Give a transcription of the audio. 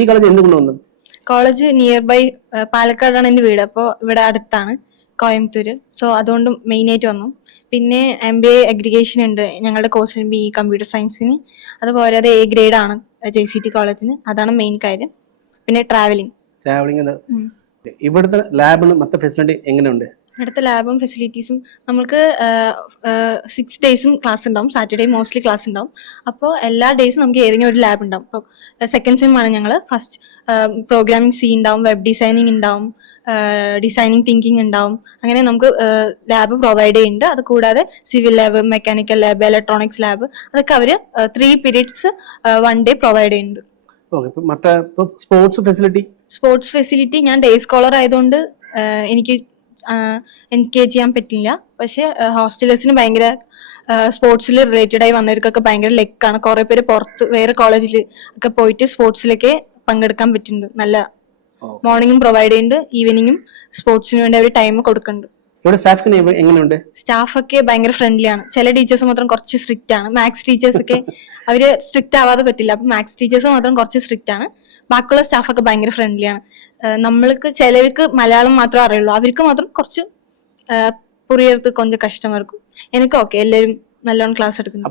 ഈ കോളേജ് എന്തുകൊണ്ട് വന്നു? കോളേജ് നിയർ ബൈ പാലക്കാടാണ് എൻ്റെ വീട്. അപ്പോൾ ഇവിടെ അടുത്താണ് കോയമ്പത്തൂര്. സോ അതുകൊണ്ട് മെയിൻ ആയിട്ട് വന്നു. പിന്നെ MBA അഗ്രിഗേഷൻ ഉണ്ട് ഞങ്ങളുടെ കോഴ്സിന്, BE കമ്പ്യൂട്ടർ സയൻസിന്. അതുപോലെ അത് A ഗ്രേഡ് ആണ് JCT കോളേജിന്. അതാണ് മെയിൻ കാര്യം. പിന്നെ ട്രാവലിംഗ്. ഇവിടുത്തെ ലാബിന് മറ്റു ഫെസിലിറ്റി എങ്ങനെയുണ്ട്? ഇവിടുത്തെ ലാബും ഫെസിലിറ്റീസും നമുക്ക് 6 ഡേയ്സും ക്ലാസ് ഉണ്ടാവും. സാറ്റർഡേ മോസ്റ്റ്ലി ക്ലാസ് ഉണ്ടാവും. അപ്പോൾ എല്ലാ ഡേയ്സും നമുക്ക് ഏതെങ്കിലും ഒരു ലാബ് ഉണ്ടാവും. ഇപ്പോൾ സെക്കൻഡ് സെം ആണ് ഞങ്ങൾ. ഫസ്റ്റ് പ്രോഗ്രാമിംഗ് C ഉണ്ടാവും, വെബ് ഡിസൈനിങ് ഉണ്ടാവും, ഡിസൈനിങ് തിങ്കിങ് ഉണ്ടാവും. അങ്ങനെ നമുക്ക് ലാബ് പ്രൊവൈഡ് ചെയ്യുന്നുണ്ട്. അത് കൂടാതെ civil lab, mechanical lab, electronics lab, അതൊക്കെ അവർ 3 പീരീഡ്സ് 1 ഡേ പ്രൊവൈഡ് ചെയ്യുന്നുണ്ട്. സ്പോർട്സ് ഫെസിലിറ്റി ഞാൻ ഡേ സ്കോളർ ആയതുകൊണ്ട് എനിക്ക് എൻഗേജ് ചെയ്യാൻ പറ്റില്ല. പക്ഷെ ഹോസ്റ്റലേഴ്സിന് ഭയങ്കര സ്പോർട്സിൽ റിലേറ്റഡ് ആയി വന്നവർക്കൊക്കെ ഭയങ്കര ലെക്കാണ്. കുറെ പേര് പുറത്ത് വേറെ കോളേജിൽ ഒക്കെ പോയിട്ട് സ്പോർട്സിലൊക്കെ പങ്കെടുക്കാൻ പറ്റുന്നുണ്ട്. നല്ല മോർണിംഗും പ്രൊവൈഡ് ചെയ്യുന്നുണ്ട്, ഈവനിങ്ങും സ്പോർട്സിന് വേണ്ടി അവർ ടൈം കൊടുക്കുന്നുണ്ട്. സ്റ്റാഫ് ഒക്കെ ഭയങ്കര ഫ്രണ്ട്ലി ആണ്. ചില ടീച്ചേഴ്സ് മാത്രം കുറച്ച് സ്ട്രിക്റ്റ് ആണ്. മാത്സ് ടീച്ചേഴ്സ് ഒക്കെ അവര് സ്ട്രിക്റ്റ് ആവാതെ പറ്റില്ല. അപ്പൊ മാത്സ് ടീച്ചേഴ്സ് മാത്രം കുറച്ച് സ്ട്രിക്റ്റ് ആണ്. ബാക്കിയുള്ള സ്റ്റാഫൊക്കെ ഭയങ്കര ഫ്രണ്ട്ലി ആണ്. നമ്മൾക്ക് ചിലവർക്ക് മലയാളം മാത്രമേ അറിയുള്ളൂ. അവർക്ക് മാത്രം കുറച്ച് പുറിയടുത്ത് കൊഞ്ചം കഷ്ടമായിരിക്കും. എനിക്ക് ഓക്കെ, എല്ലാവരും നല്ലോണം ക്ലാസ് എടുക്കുന്നു.